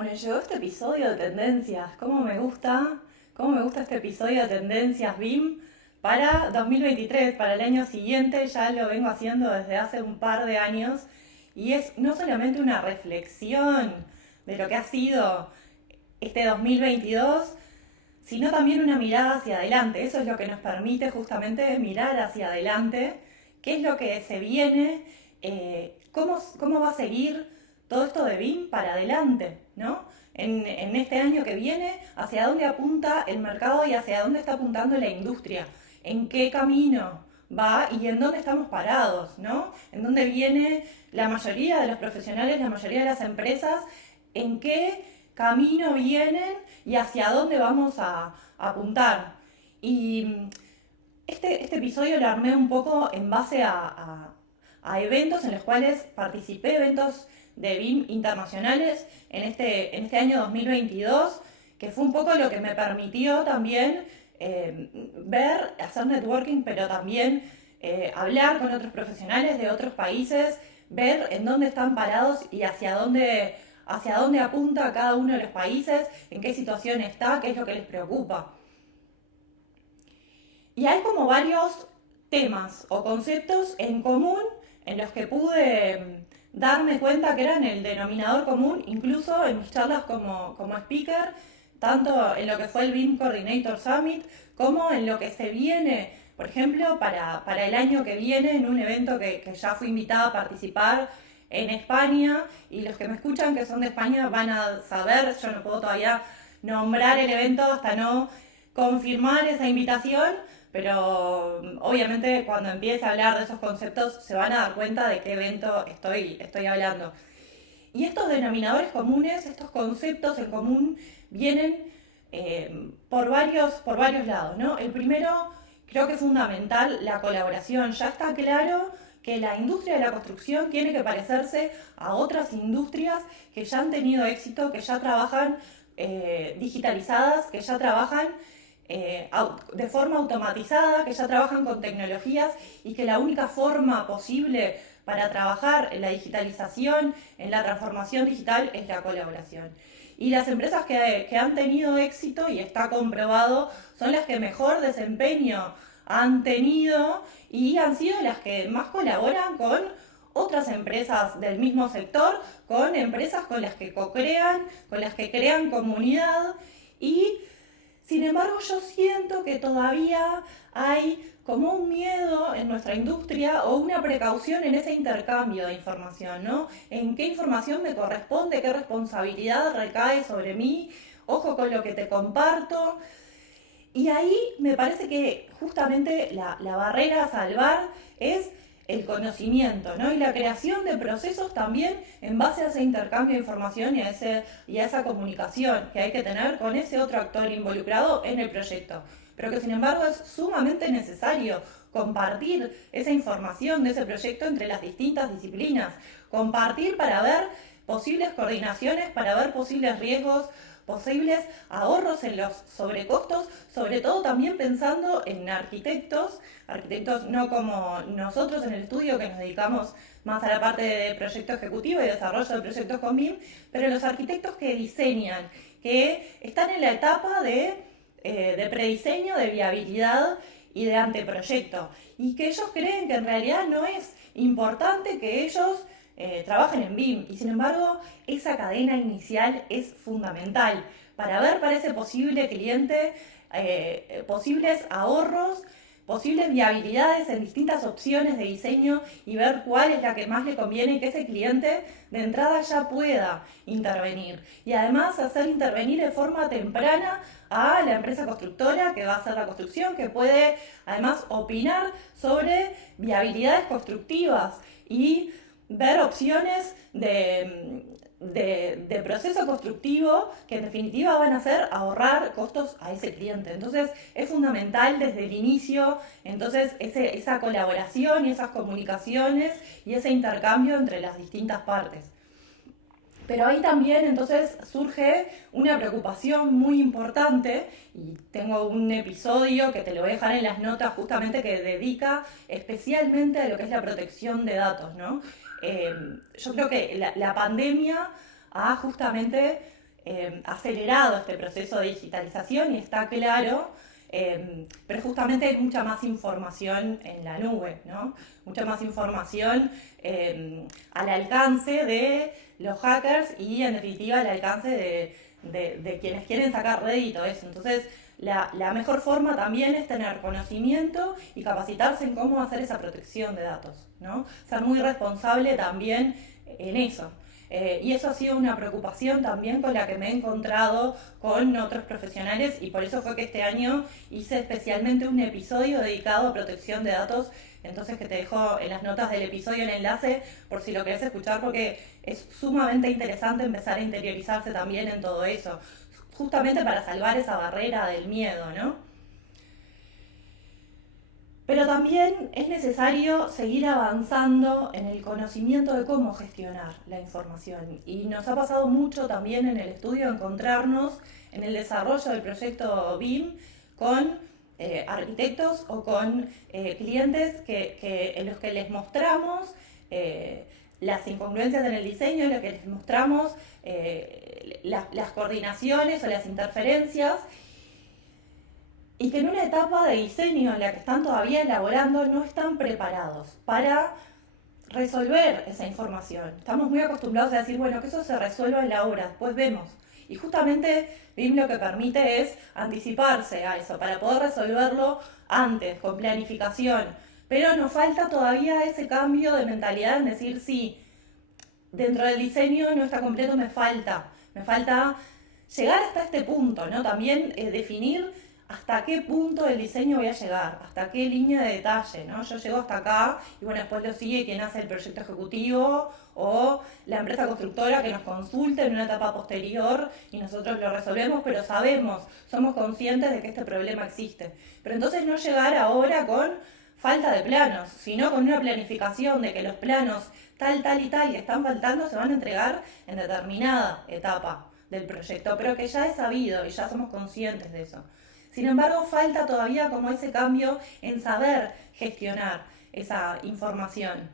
Bueno, llegó este episodio de Tendencias. Cómo me gusta este episodio de Tendencias BIM para 2023, para el año siguiente. Ya lo vengo haciendo desde hace un par de años y es no solamente una reflexión de lo que ha sido este 2022, sino también una mirada hacia adelante. Eso es lo que nos permite justamente mirar hacia adelante, qué es lo que se viene, cómo va a seguir todo esto de BIM para adelante, ¿no? En este año que viene, hacia dónde apunta el mercado y hacia dónde está apuntando la industria, en qué camino va y en dónde estamos parados, ¿no? En dónde viene la mayoría de los profesionales, la mayoría de las empresas, en qué camino vienen y hacia dónde vamos a apuntar. Y este episodio lo armé un poco en base a eventos en los cuales participé, eventos de BIM internacionales en este año 2022, que fue un poco lo que me permitió también ver, hacer networking, pero también hablar con otros profesionales de otros países, ver en dónde están parados y hacia dónde apunta cada uno de los países, en qué situación está, qué es lo que les preocupa. Y hay como varios temas o conceptos en común en los que pude darme cuenta que eran el denominador común, incluso en mis charlas como speaker, tanto en lo que fue el BIM Coordinator Summit, como en lo que se viene, por ejemplo, para el año que viene, en un evento que ya fui invitada a participar en España, y los que me escuchan que son de España van a saber, yo no puedo todavía nombrar el evento hasta no confirmar esa invitación, pero obviamente cuando empiece a hablar de esos conceptos se van a dar cuenta de qué evento estoy hablando. Y estos denominadores comunes, estos conceptos en común, vienen por varios lados, ¿no? El primero, creo que es fundamental la colaboración. Ya está claro que la industria de la construcción tiene que parecerse a otras industrias que ya han tenido éxito, que ya trabajan digitalizadas, que ya trabajan de forma automatizada, que ya trabajan con tecnologías y que la única forma posible para trabajar en la digitalización, en la transformación digital, es la colaboración. Y las empresas que han tenido éxito, y está comprobado, son las que mejor desempeño han tenido y han sido las que más colaboran con otras empresas del mismo sector, con empresas con las que co-crean, con las que crean comunidad. Y sin embargo, yo siento que todavía hay como un miedo en nuestra industria o una precaución en ese intercambio de información, ¿no? En qué información me corresponde, qué responsabilidad recae sobre mí, ojo con lo que te comparto. Y ahí me parece que justamente la barrera a salvar es el conocimiento, ¿no? Y la creación de procesos también en base a ese intercambio de información y a esa comunicación que hay que tener con ese otro actor involucrado en el proyecto. Pero que sin embargo es sumamente necesario compartir esa información de ese proyecto entre las distintas disciplinas, compartir para ver posibles coordinaciones, para ver posibles riesgos, posibles ahorros en los sobrecostos, sobre todo también pensando en arquitectos no como nosotros en el estudio que nos dedicamos más a la parte de proyecto ejecutivo y desarrollo de proyectos con BIM, pero los arquitectos que diseñan, que están en la etapa de prediseño, de viabilidad y de anteproyecto, y que ellos creen que en realidad no es importante que ellos trabajen en BIM, y sin embargo esa cadena inicial es fundamental para ver para ese posible cliente posibles ahorros, posibles viabilidades en distintas opciones de diseño y ver cuál es la que más le conviene y que ese cliente de entrada ya pueda intervenir. Y además hacer intervenir de forma temprana a la empresa constructora que va a hacer la construcción, que puede además opinar sobre viabilidades constructivas y ver opciones de proceso constructivo que en definitiva van a hacer ahorrar costos a ese cliente. Entonces es fundamental desde el inicio entonces esa colaboración y esas comunicaciones y ese intercambio entre las distintas partes. Pero ahí también entonces surge una preocupación muy importante, y tengo un episodio que te lo voy a dejar en las notas justamente que dedica especialmente a lo que es la protección de datos, ¿no? Yo creo que la pandemia ha justamente acelerado este proceso de digitalización y está claro, pero justamente hay mucha más información en la nube, ¿no? Mucha más información al alcance de los hackers y en definitiva al alcance de quienes quieren sacar rédito de eso. Entonces, la mejor forma también es tener conocimiento y capacitarse en cómo hacer esa protección de datos, ¿no? Ser muy responsable también en eso. Y eso ha sido una preocupación también con la que me he encontrado con otros profesionales y por eso fue que este año hice especialmente un episodio dedicado a protección de datos. Entonces que te dejo en las notas del episodio el enlace por si lo querés escuchar porque es sumamente interesante empezar a interiorizarse también en todo eso, justamente para salvar esa barrera del miedo, ¿no? Pero también es necesario seguir avanzando en el conocimiento de cómo gestionar la información. Y nos ha pasado mucho también en el estudio encontrarnos en el desarrollo del proyecto BIM con arquitectos o con clientes en los que les mostramos las incongruencias en el diseño, en los que les mostramos las coordinaciones o las interferencias y que en una etapa de diseño en la que están todavía elaborando no están preparados para resolver esa información. Estamos muy acostumbrados a decir, bueno, que eso se resuelva en la obra, después vemos. Y justamente BIM lo que permite es anticiparse a eso, para poder resolverlo antes, con planificación. Pero nos falta todavía ese cambio de mentalidad en decir, sí, dentro del diseño no está completo, me falta llegar hasta este punto, ¿no? También definir hasta qué punto del diseño voy a llegar, hasta qué línea de detalle, ¿no? Yo llego hasta acá y bueno, después lo sigue quien hace el proyecto ejecutivo o la empresa constructora que nos consulte en una etapa posterior y nosotros lo resolvemos, pero sabemos, somos conscientes de que este problema existe. Pero entonces no llegar ahora con falta de planos, sino con una planificación de que los planos tal y tal que están faltando se van a entregar en determinada etapa del proyecto, pero que ya es sabido y ya somos conscientes de eso. Sin embargo, falta todavía como ese cambio en saber gestionar esa información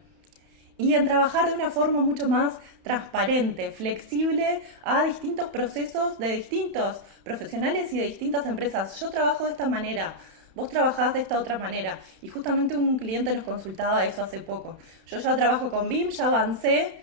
y en trabajar de una forma mucho más transparente, flexible a distintos procesos de distintos profesionales y de distintas empresas. Yo trabajo de esta manera, vos trabajás de esta otra manera. Y justamente un cliente nos consultaba eso hace poco. Yo ya trabajo con BIM, ya avancé,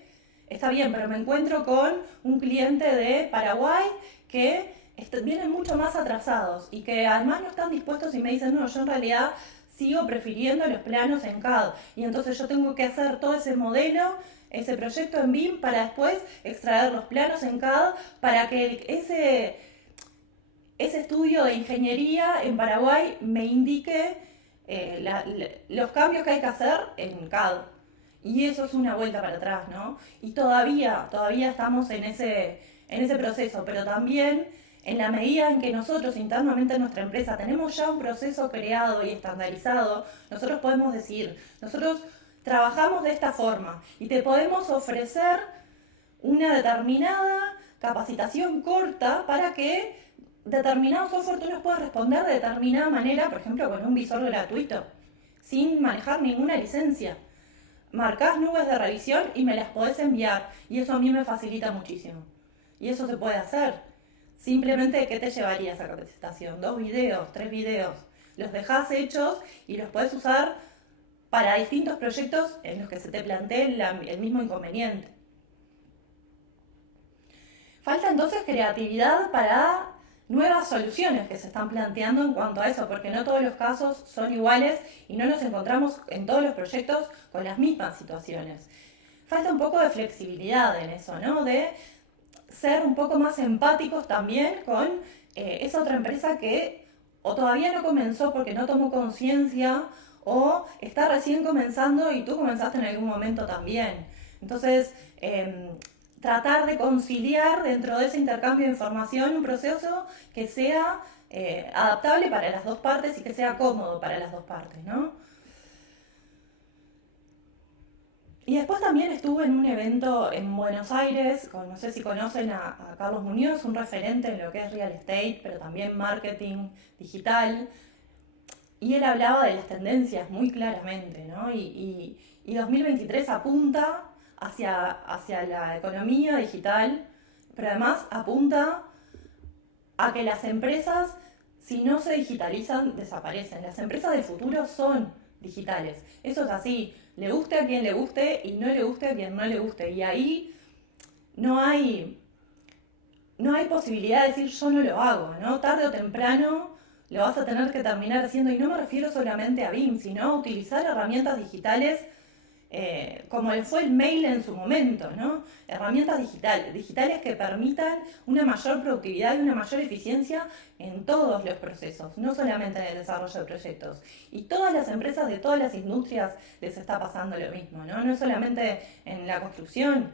está bien, pero me encuentro con un cliente de Paraguay que vienen mucho más atrasados y que además no están dispuestos y me dicen, no, yo en realidad sigo prefiriendo los planos en CAD y entonces yo tengo que hacer todo ese modelo, ese proyecto en BIM para después extraer los planos en CAD para que ese estudio de ingeniería en Paraguay me indique los cambios que hay que hacer en CAD. Y eso es una vuelta para atrás, ¿no? Y todavía estamos en ese proceso, pero también en la medida en que nosotros internamente en nuestra empresa tenemos ya un proceso creado y estandarizado, nosotros podemos decir, nosotros trabajamos de esta forma y te podemos ofrecer una determinada capacitación corta para que determinado software tú nos puedas responder de determinada manera, por ejemplo con un visor gratuito, sin manejar ninguna licencia. Marcás nubes de revisión y me las podés enviar y eso a mí me facilita muchísimo. Y eso se puede hacer. Simplemente, ¿qué te llevaría esa capacitación? 2 videos, 3 videos. Los dejás hechos y los podés usar para distintos proyectos en los que se te plantee el mismo inconveniente. Falta entonces creatividad para nuevas soluciones que se están planteando en cuanto a eso, porque no todos los casos son iguales y no nos encontramos en todos los proyectos con las mismas situaciones. Falta un poco de flexibilidad en eso, ¿no? De ser un poco más empáticos también con esa otra empresa que o todavía no comenzó porque no tomó conciencia o está recién comenzando y tú comenzaste en algún momento también. Entonces, tratar de conciliar dentro de ese intercambio de información un proceso que sea adaptable para las dos partes y que sea cómodo para las dos partes, ¿no? Y después también estuve en un evento en Buenos Aires, no sé si conocen a Carlos Muñoz, un referente en lo que es real estate, pero también marketing digital. Y él hablaba de las tendencias muy claramente, ¿no? Y 2023 apunta hacia la economía digital, pero además apunta a que las empresas, si no se digitalizan, desaparecen. Las empresas del futuro son digitales. Eso es así. Le guste a quien le guste y no le guste a quien no le guste. Y ahí no hay, no hay posibilidad de decir yo no lo hago, ¿no? Tarde o temprano lo vas a tener que terminar haciendo. Y no me refiero solamente a BIM, sino a utilizar herramientas digitales como le fue el mail en su momento, ¿no? Herramientas digitales que permitan una mayor productividad y una mayor eficiencia en todos los procesos, no solamente en el desarrollo de proyectos. Y todas las empresas de todas las industrias les está pasando lo mismo, ¿no? No solamente en la construcción.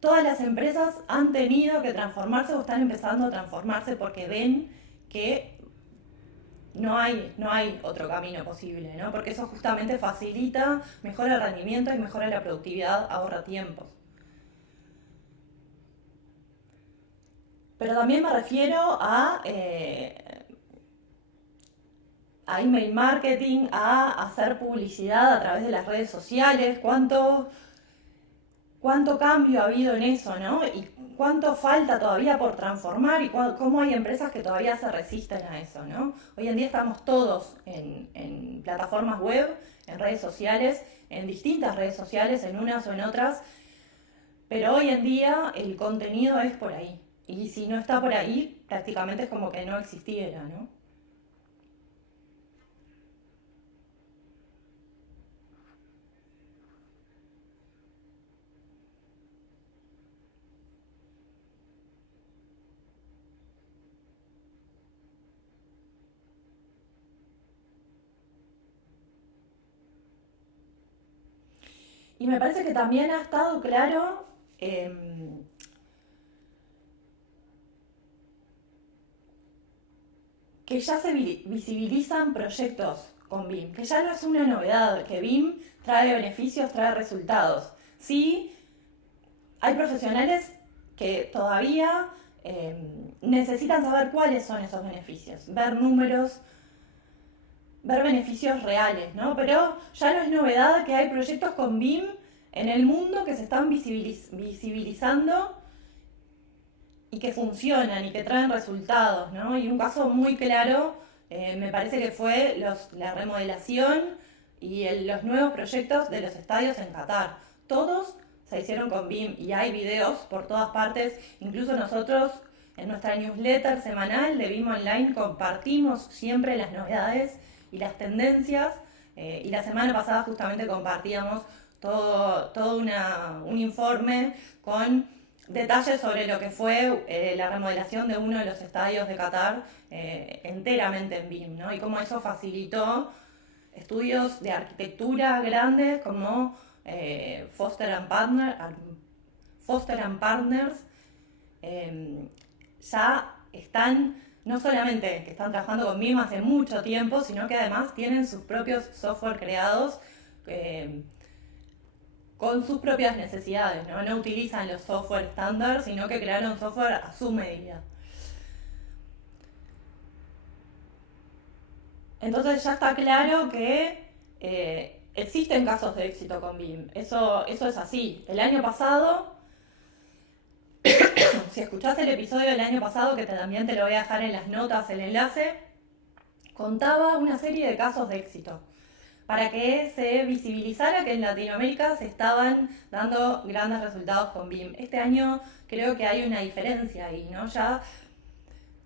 Todas las empresas han tenido que transformarse o están empezando a transformarse porque ven que no hay otro camino posible, ¿no? Porque eso justamente facilita, mejora el rendimiento y mejora la productividad, ahorra tiempos. Pero también me refiero a email marketing, a hacer publicidad a través de las redes sociales, cuánto cambio ha habido en eso, ¿no? Y cuánto falta todavía por transformar y cómo hay empresas que todavía se resisten a eso, ¿no? Hoy en día estamos todos en plataformas web, en redes sociales, en distintas redes sociales, en unas o en otras, pero hoy en día el contenido es por ahí. Y si no está por ahí, prácticamente es como que no existiera, ¿no? Y me parece que también ha estado claro que ya se visibilizan proyectos con BIM, que ya no es una novedad, que BIM trae beneficios, trae resultados. Sí, hay profesionales que todavía necesitan saber cuáles son esos beneficios, ver números, ver beneficios reales, ¿no? Pero ya no es novedad que hay proyectos con BIM en el mundo que se están visibilizando y que funcionan y que traen resultados, ¿no? Y un caso muy claro me parece que fue la remodelación y los nuevos proyectos de los estadios en Qatar. Todos se hicieron con BIM y hay videos por todas partes. Incluso nosotros en nuestra newsletter semanal de BIM Online compartimos siempre las novedades y las tendencias. Y la semana pasada justamente compartíamos todo un informe con detalles sobre lo que fue la remodelación de uno de los estadios de Qatar enteramente en BIM, ¿no? Y cómo eso facilitó estudios de arquitectura grandes como Foster and Partners ya están, no solamente que están trabajando con BIM hace mucho tiempo, sino que además tienen sus propios software creados con sus propias necesidades, ¿no? No utilizan los software estándar, sino que crearon software a su medida. Entonces ya está claro que existen casos de éxito con BIM. Eso es así. El año pasado, si escuchaste el episodio del año pasado, que también te lo voy a dejar en las notas, el enlace, contaba una serie de casos de éxito para que se visibilizara que en Latinoamérica se estaban dando grandes resultados con BIM. Este año creo que hay una diferencia ahí, ¿no? Ya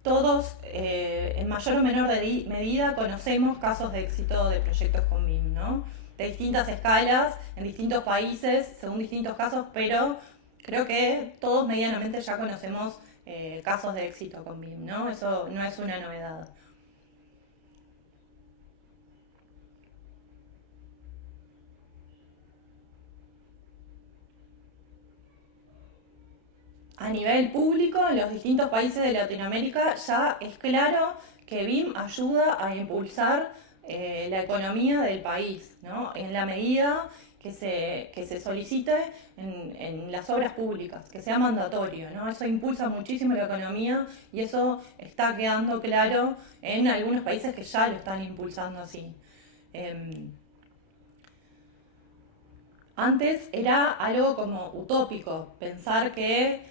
todos, en mayor o menor medida, conocemos casos de éxito de proyectos con BIM, ¿no? De distintas escalas, en distintos países, según distintos casos, pero creo que todos medianamente ya conocemos casos de éxito con BIM, ¿no? Eso no es una novedad. A nivel público, en los distintos países de Latinoamérica ya es claro que BIM ayuda a impulsar la economía del país, ¿no? En la medida que se solicite en las obras públicas, que sea mandatorio, ¿no? Eso impulsa muchísimo la economía y eso está quedando claro en algunos países que ya lo están impulsando así. Eh, Antes era algo como utópico pensar que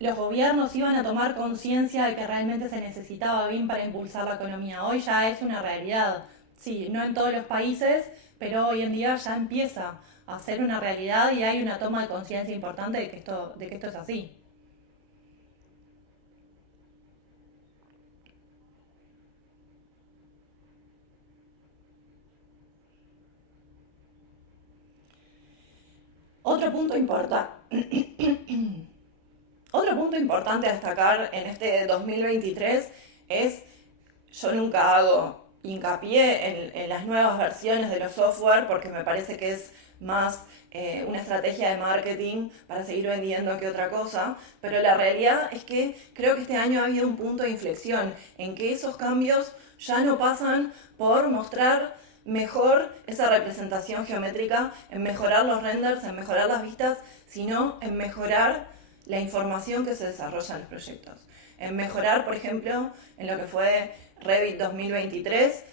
los gobiernos iban a tomar conciencia de que realmente se necesitaba BIM para impulsar la economía. Hoy ya es una realidad. Sí, no en todos los países, pero hoy en día ya empieza a ser una realidad y hay una toma de conciencia importante de que esto es así. Otro punto importante. Otro punto importante a destacar en este 2023 es, yo nunca hago hincapié en las nuevas versiones de los software porque me parece que es más una estrategia de marketing para seguir vendiendo que otra cosa, pero la realidad es que creo que este año ha habido un punto de inflexión en que esos cambios ya no pasan por mostrar mejor esa representación geométrica, en mejorar los renders, en mejorar las vistas, sino en mejorar la información que se desarrolla en los proyectos. En mejorar, por ejemplo, en lo que fue Revit 2023,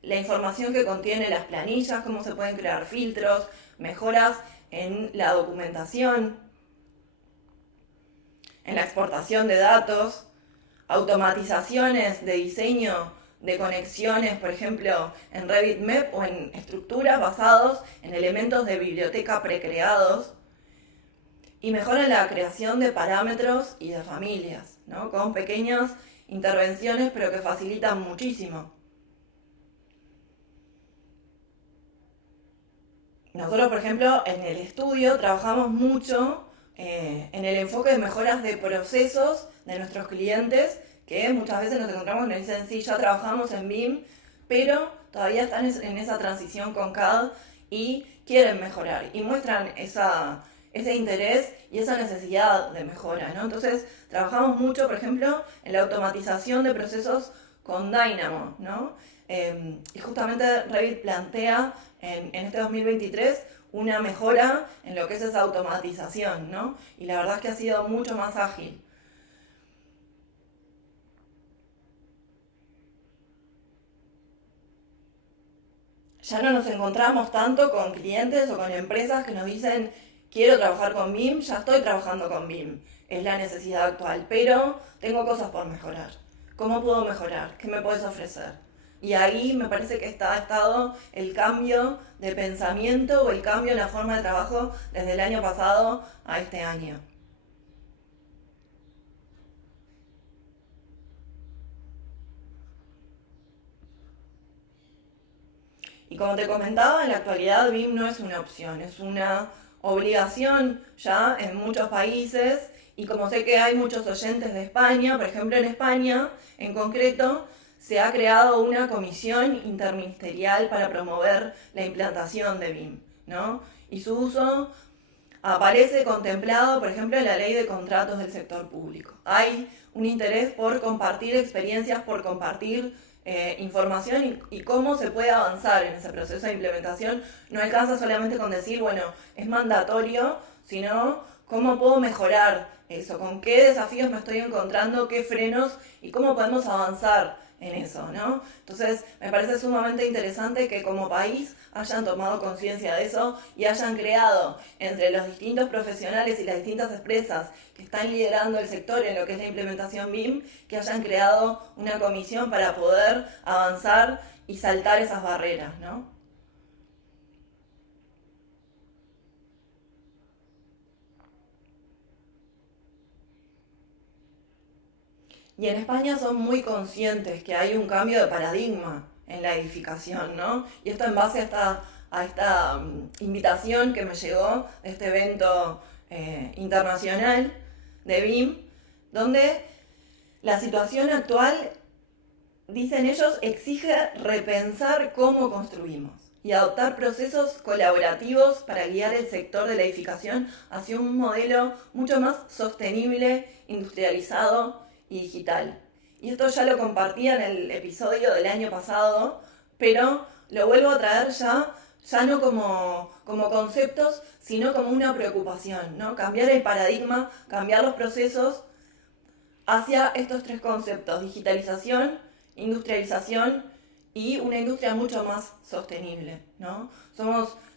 la información que contiene las planillas, cómo se pueden crear filtros, mejoras en la documentación, en la exportación de datos, automatizaciones de diseño de conexiones, por ejemplo, en Revit Map o en estructuras basados en elementos de biblioteca precreados, y mejora la creación de parámetros y de familias, ¿no? Con pequeñas intervenciones pero que facilitan muchísimo. Nosotros, por ejemplo, en el estudio trabajamos mucho en el enfoque de mejoras de procesos de nuestros clientes, que muchas veces nos encontramos que nos dicen, sí, ya trabajamos en BIM, pero todavía están en esa transición con CAD y quieren mejorar y muestran ese interés y esa necesidad de mejora, ¿no? Entonces, trabajamos mucho, por ejemplo, en la automatización de procesos con Dynamo, ¿no? Y justamente Revit plantea en este 2023 una mejora en lo que es esa automatización, ¿no? Y la verdad es que ha sido mucho más ágil. Ya no nos encontramos tanto con clientes o con empresas que nos dicen, quiero trabajar con BIM, ya estoy trabajando con BIM, es la necesidad actual, pero tengo cosas por mejorar. ¿Cómo puedo mejorar? ¿Qué me puedes ofrecer? Y ahí me parece que ha estado el cambio de pensamiento o el cambio en la forma de trabajo desde el año pasado a este año. Y como te comentaba, en la actualidad BIM no es una opción, es una obligación ya en muchos países. Y como sé que hay muchos oyentes de España, por ejemplo en España en concreto, se ha creado una comisión interministerial para promover la implantación de BIM, ¿no? Y su uso aparece contemplado, por ejemplo, en la ley de contratos del sector público. Hay un interés por compartir experiencias, por compartir información y cómo se puede avanzar en ese proceso de implementación. No alcanza solamente con decir, bueno, es mandatorio, sino cómo puedo mejorar eso, con qué desafíos me estoy encontrando, qué frenos y cómo podemos avanzar en eso, ¿no? Entonces, me parece sumamente interesante que como país hayan tomado conciencia de eso y hayan creado entre los distintos profesionales y las distintas empresas que están liderando el sector en lo que es la implementación BIM, que hayan creado una comisión para poder avanzar y saltar esas barreras, ¿no? Y en España son muy conscientes que hay un cambio de paradigma en la edificación, ¿no? Y esto en base a esta invitación que me llegó de este evento internacional de BIM, donde la situación actual, dicen ellos, exige repensar cómo construimos y adoptar procesos colaborativos para guiar el sector de la edificación hacia un modelo mucho más sostenible, industrializado y digital. Y esto ya lo compartía en el episodio del año pasado, pero lo vuelvo a traer ya no como conceptos, sino como una preocupación, ¿no? Cambiar el paradigma, cambiar los procesos hacia estos tres conceptos: digitalización, industrialización y una industria mucho más sostenible, ¿no?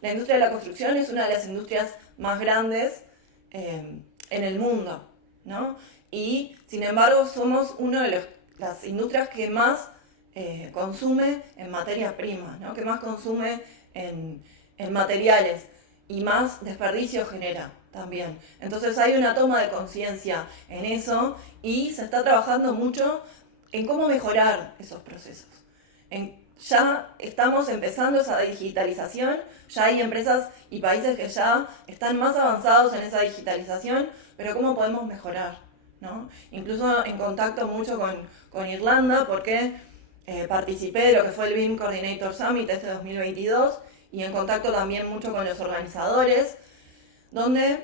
La industria de la construcción es una de las industrias más grandes en el mundo. ¿no? Y, sin embargo, somos una de las industrias que más consume en materias primas, ¿no? Que más consume en materiales y más desperdicio genera también. Entonces hay una toma de conciencia en eso y se está trabajando mucho en cómo mejorar esos procesos. Ya estamos empezando esa digitalización, ya hay empresas y países que ya están más avanzados en esa digitalización, pero cómo podemos mejorar, ¿no? Incluso en contacto mucho con Irlanda, porque participé de lo que fue el BIM Coordinator Summit este 2022 y en contacto también mucho con los organizadores, donde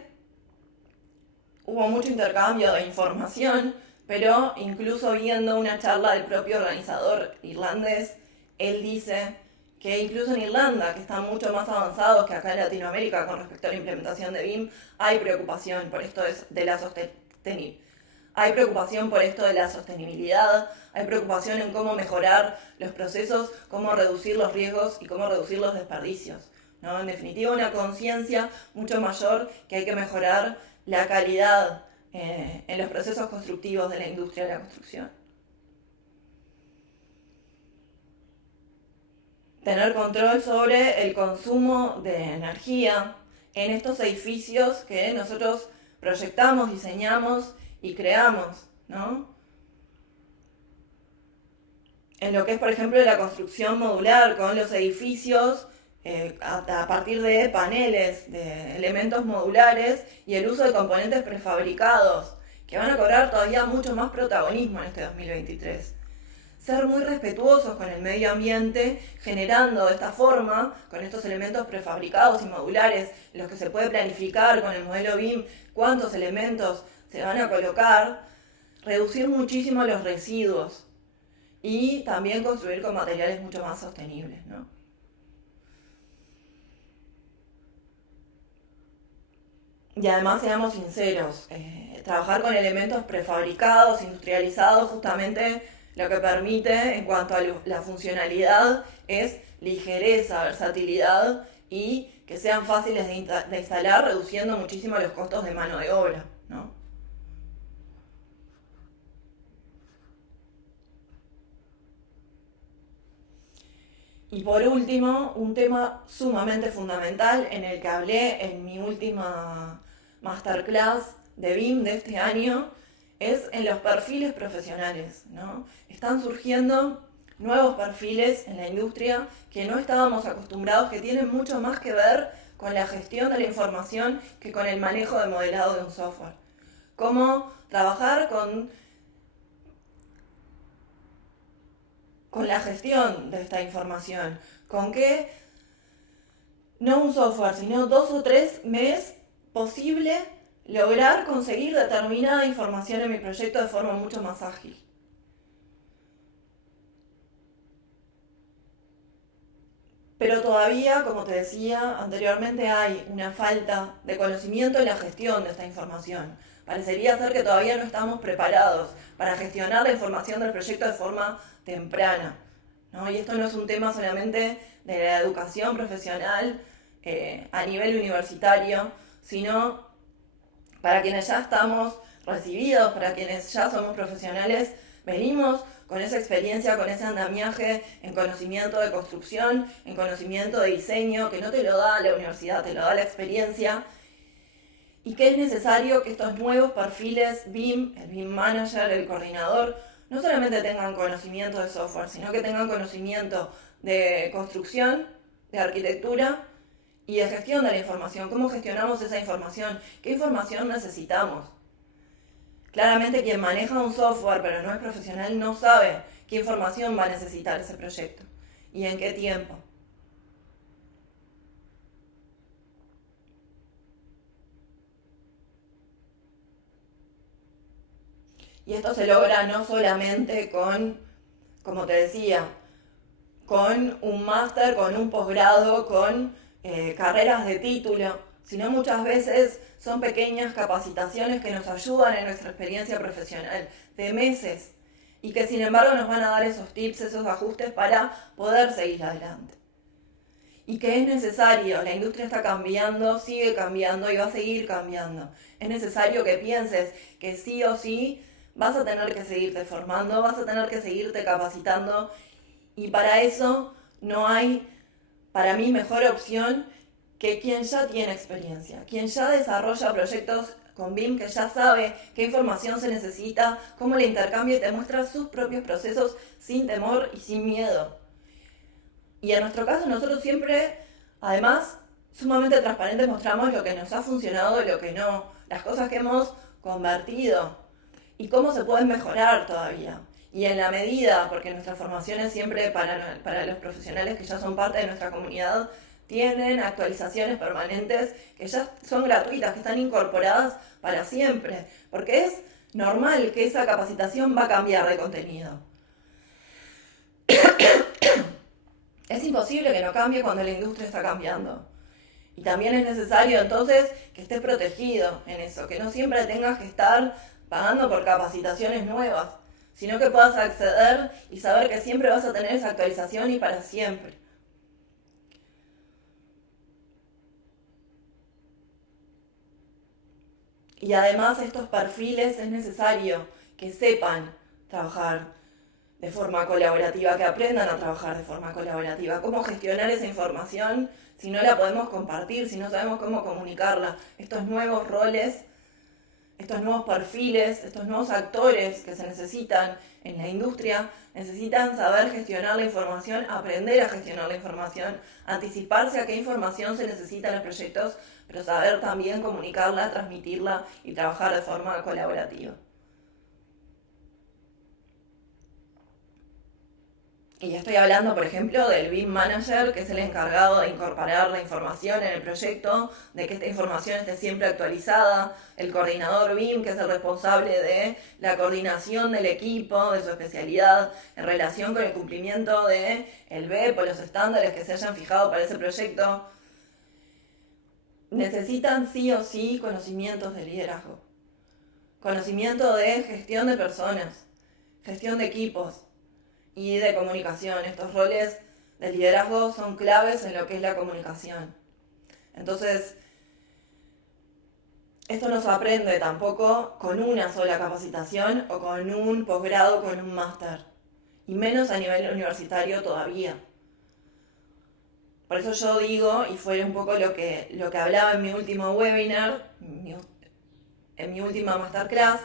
hubo mucho intercambio de información, pero incluso viendo una charla del propio organizador irlandés, él dice que incluso en Irlanda, que están mucho más avanzados que acá en Latinoamérica con respecto a la implementación de BIM, hay preocupación por esto de la sostenibilidad. Hay preocupación por esto de la sostenibilidad, hay preocupación en cómo mejorar los procesos, cómo reducir los riesgos y cómo reducir los desperdicios, ¿no? En definitiva, una conciencia mucho mayor que hay que mejorar la calidad en los procesos constructivos de la industria de la construcción. Tener control sobre el consumo de energía en estos edificios que nosotros proyectamos, diseñamos y creamos, ¿no? En lo que es, por ejemplo, la construcción modular con los edificios a partir de paneles, de elementos modulares y el uso de componentes prefabricados, que van a cobrar todavía mucho más protagonismo en este 2023. Ser muy respetuosos con el medio ambiente, generando de esta forma, con estos elementos prefabricados y modulares, en los que se puede planificar con el modelo BIM cuántos elementos se van a colocar, reducir muchísimo los residuos y también construir con materiales mucho más sostenibles, ¿no? Y además, seamos sinceros, trabajar con elementos prefabricados, industrializados, justamente lo que permite en cuanto a la funcionalidad es ligereza, versatilidad y que sean fáciles de instalar, reduciendo muchísimo los costos de mano de obra, ¿no? Y por último, un tema sumamente fundamental en el que hablé en mi última masterclass de BIM de este año es en los perfiles profesionales, ¿no? Están surgiendo nuevos perfiles en la industria que no estábamos acostumbrados, que tienen mucho más que ver con la gestión de la información que con el manejo de modelado de un software. Cómo trabajar con la gestión de esta información, con que no un software, sino 2 o 3 me es posible lograr conseguir determinada información en mi proyecto de forma mucho más ágil. Pero todavía, como te decía anteriormente, hay una falta de conocimiento en la gestión de esta información. Parecería ser que todavía no estamos preparados para gestionar la información del proyecto de forma temprana, ¿no? Y esto no es un tema solamente de la educación profesional a nivel universitario, sino para quienes ya estamos recibidos, para quienes ya somos profesionales, venimos con esa experiencia, con ese andamiaje en conocimiento de construcción, en conocimiento de diseño, que no te lo da la universidad, te lo da la experiencia, y que es necesario que estos nuevos perfiles BIM, el BIM Manager, el coordinador, no solamente tengan conocimiento de software, sino que tengan conocimiento de construcción, de arquitectura y de gestión de la información. ¿Cómo gestionamos esa información? ¿Qué información necesitamos? Claramente quien maneja un software pero no es profesional no sabe qué información va a necesitar ese proyecto y en qué tiempo. Y esto se logra no solamente con, como te decía, con un máster, con un posgrado, con carreras de título, sino muchas veces son pequeñas capacitaciones que nos ayudan en nuestra experiencia profesional de meses y que sin embargo nos van a dar esos tips, esos ajustes para poder seguir adelante. y que es necesario, la industria está cambiando, sigue cambiando y va a seguir cambiando. Es necesario que pienses que sí o sí vas a tener que seguirte formando, vas a tener que seguirte capacitando y para eso no hay, para mí, mejor opción que quien ya tiene experiencia, quien ya desarrolla proyectos con BIM, que ya sabe qué información se necesita, cómo le intercambia y te muestra sus propios procesos sin temor y sin miedo. Y en nuestro caso nosotros siempre, además, sumamente transparentes mostramos lo que nos ha funcionado y lo que no, las cosas que hemos convertido y cómo se pueden mejorar todavía. Y en la medida, porque nuestra formación es siempre para los profesionales que ya son parte de nuestra comunidad, tienen actualizaciones permanentes que ya son gratuitas, que están incorporadas para siempre, porque es normal que esa capacitación va a cambiar de contenido. Es imposible que no cambie cuando la industria está cambiando. Y también es necesario entonces que estés protegido en eso, que no siempre tengas que estar pagando por capacitaciones nuevas, sino que puedas acceder y saber que siempre vas a tener esa actualización y para siempre. Y además estos perfiles es necesario que sepan trabajar de forma colaborativa, que aprendan a trabajar de forma colaborativa, cómo gestionar esa información si no la podemos compartir, si no sabemos cómo comunicarla, estos nuevos roles, estos nuevos perfiles, estos nuevos actores que se necesitan en la industria, necesitan saber gestionar la información, aprender a gestionar la información, anticiparse a qué información se necesita en los proyectos, pero saber también comunicarla, transmitirla y trabajar de forma colaborativa. Y estoy hablando, por ejemplo, del BIM Manager, que es el encargado de incorporar la información en el proyecto, de que esta información esté siempre actualizada, el coordinador BIM, que es el responsable de la coordinación del equipo, de su especialidad, en relación con el cumplimiento del BEP o los estándares que se hayan fijado para ese proyecto. Necesitan sí o sí conocimientos de liderazgo, conocimiento de gestión de personas, gestión de equipos y de comunicación. Estos roles de liderazgo son claves en lo que es la comunicación. Entonces, esto no se aprende tampoco con una sola capacitación o con un posgrado, con un máster, y menos a nivel universitario todavía. Por eso yo digo, y fue un poco lo que hablaba en mi último webinar, en mi última masterclass,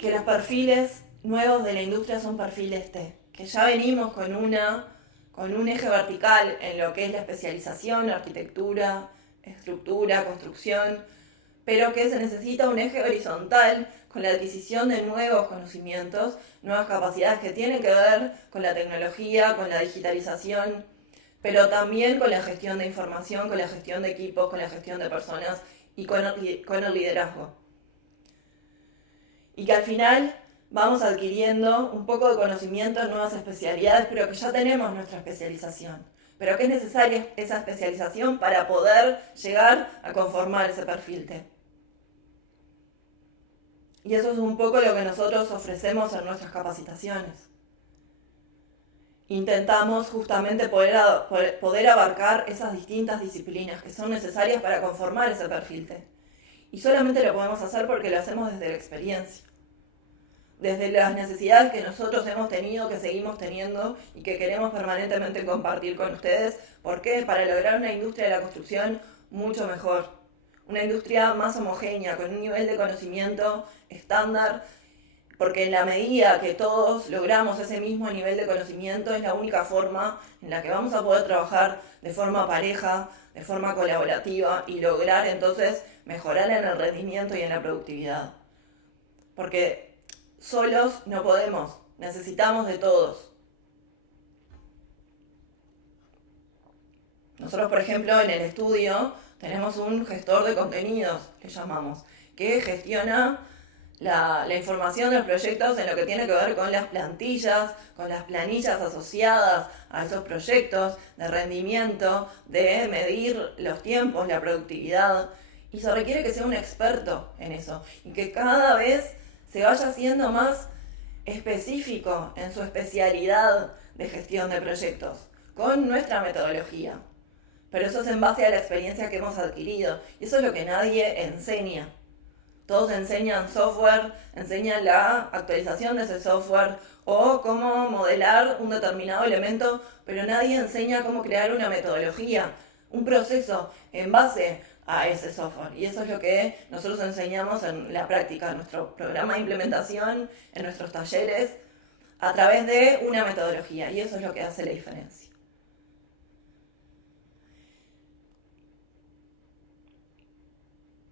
que los perfiles nuevos de la industria son perfiles T, que ya venimos con un eje vertical en lo que es la especialización, arquitectura, estructura, construcción, pero que se necesita un eje horizontal con la adquisición de nuevos conocimientos, nuevas capacidades que tienen que ver con la tecnología, con la digitalización, pero también con la gestión de información, con la gestión de equipos, con la gestión de personas y con el liderazgo. Y que al final vamos adquiriendo un poco de conocimiento, nuevas especialidades, pero que ya tenemos nuestra especialización. Pero que es necesaria esa especialización para poder llegar a conformar ese perfil T. Y eso es un poco lo que nosotros ofrecemos en nuestras capacitaciones. Intentamos justamente poder abarcar esas distintas disciplinas que son necesarias para conformar ese perfil T. Y solamente lo podemos hacer porque lo hacemos desde la experiencia, desde las necesidades que nosotros hemos tenido, que seguimos teniendo y que queremos permanentemente compartir con ustedes. ¿Por qué? Para lograr una industria de la construcción mucho mejor, una industria más homogénea, con un nivel de conocimiento estándar, porque en la medida que todos logramos ese mismo nivel de conocimiento es la única forma en la que vamos a poder trabajar de forma pareja, de forma colaborativa y lograr entonces mejorar en el rendimiento y en la productividad. Porque solos no podemos, necesitamos de todos. Nosotros, por ejemplo, en el estudio tenemos un gestor de contenidos, que llamamos, que gestiona la información de los proyectos en lo que tiene que ver con las plantillas, con las planillas asociadas a esos proyectos, de rendimiento, de medir los tiempos, la productividad. Y se requiere que sea un experto en eso y que cada vez se vaya haciendo más específico en su especialidad de gestión de proyectos, con nuestra metodología. Pero eso es en base a la experiencia que hemos adquirido. Y eso es lo que nadie enseña. Todos enseñan software, enseñan la actualización de ese software o cómo modelar un determinado elemento, pero nadie enseña cómo crear una metodología, un proceso en base a ese software. Y eso es lo que nosotros enseñamos en la práctica, en nuestro programa de implementación, en nuestros talleres, a través de una metodología. Y eso es lo que hace la diferencia.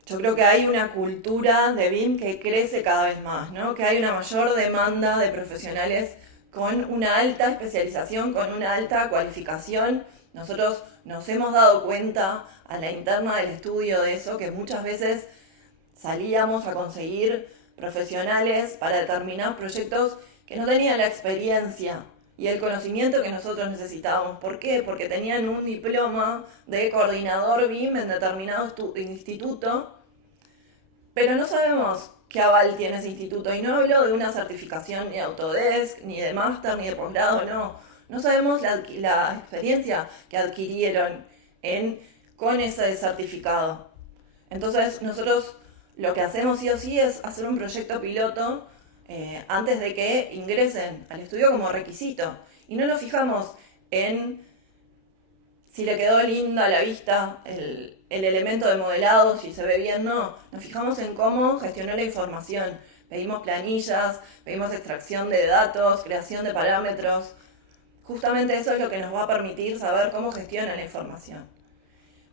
Yo creo que hay una cultura de BIM que crece cada vez más, ¿no? Que hay una mayor demanda de profesionales con una alta especialización, con una alta cualificación. Nosotros nos hemos dado cuenta a la interna del estudio de eso, que muchas veces salíamos a conseguir profesionales para determinados proyectos que no tenían la experiencia y el conocimiento que nosotros necesitábamos. ¿Por qué? Porque tenían un diploma de coordinador BIM en determinado instituto, pero no sabemos qué aval tiene ese instituto. Y no hablo de una certificación ni de Autodesk, ni de máster, ni de posgrado, no. No sabemos la experiencia que adquirieron con ese certificado. Entonces nosotros lo que hacemos sí o sí es hacer un proyecto piloto antes de que ingresen al estudio como requisito. Y no nos fijamos en si le quedó linda a la vista el elemento de modelado, si se ve bien, no. Nos fijamos en cómo gestionó la información. Pedimos planillas, pedimos extracción de datos, creación de parámetros. Justamente eso es lo que nos va a permitir saber cómo gestiona la información.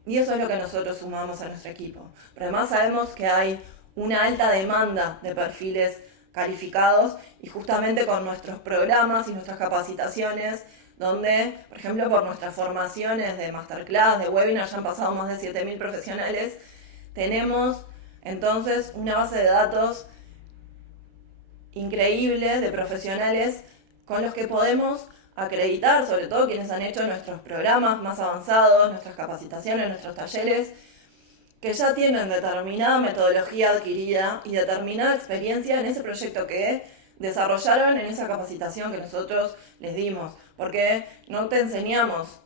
Y eso es lo que nosotros sumamos a nuestro equipo. Pero además sabemos que hay una alta demanda de perfiles calificados y justamente con nuestros programas y nuestras capacitaciones, donde, por ejemplo, por nuestras formaciones de masterclass, de webinar, ya han pasado más de 7.000 profesionales, tenemos entonces una base de datos increíble de profesionales con los que podemos acreditar, sobre todo quienes han hecho nuestros programas más avanzados, nuestras capacitaciones, nuestros talleres, que ya tienen determinada metodología adquirida y determinada experiencia en ese proyecto que desarrollaron en esa capacitación que nosotros les dimos. Porque no te enseñamos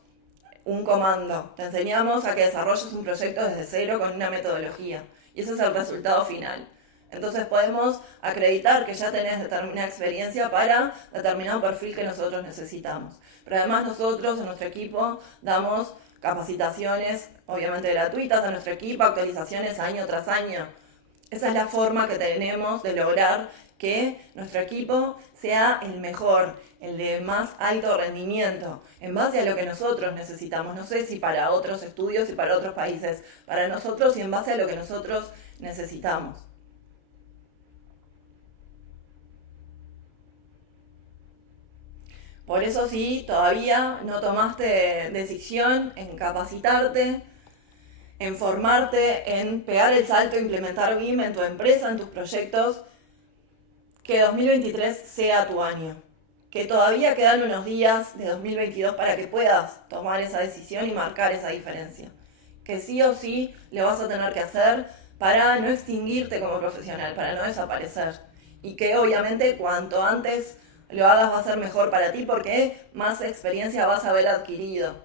un comando, te enseñamos a que desarrolles un proyecto desde cero con una metodología. Y ese es el resultado final. Entonces podemos acreditar que ya tenés determinada experiencia para determinado perfil que nosotros necesitamos. Pero además nosotros en nuestro equipo damos capacitaciones, obviamente gratuitas a nuestro equipo, actualizaciones año tras año. Esa es la forma que tenemos de lograr que nuestro equipo sea el mejor, el de más alto rendimiento, en base a lo que nosotros necesitamos. No sé si para otros estudios y para otros países, para nosotros y en base a lo que nosotros necesitamos. Por eso si todavía no tomaste decisión en capacitarte, en formarte, en pegar el salto, implementar BIM en tu empresa, en tus proyectos, que 2023 sea tu año. Que todavía quedan unos días de 2022 para que puedas tomar esa decisión y marcar esa diferencia. Que sí o sí lo vas a tener que hacer para no extinguirte como profesional, para no desaparecer. Y que obviamente cuanto antes lo hagas va a ser mejor para ti porque más experiencia vas a haber adquirido.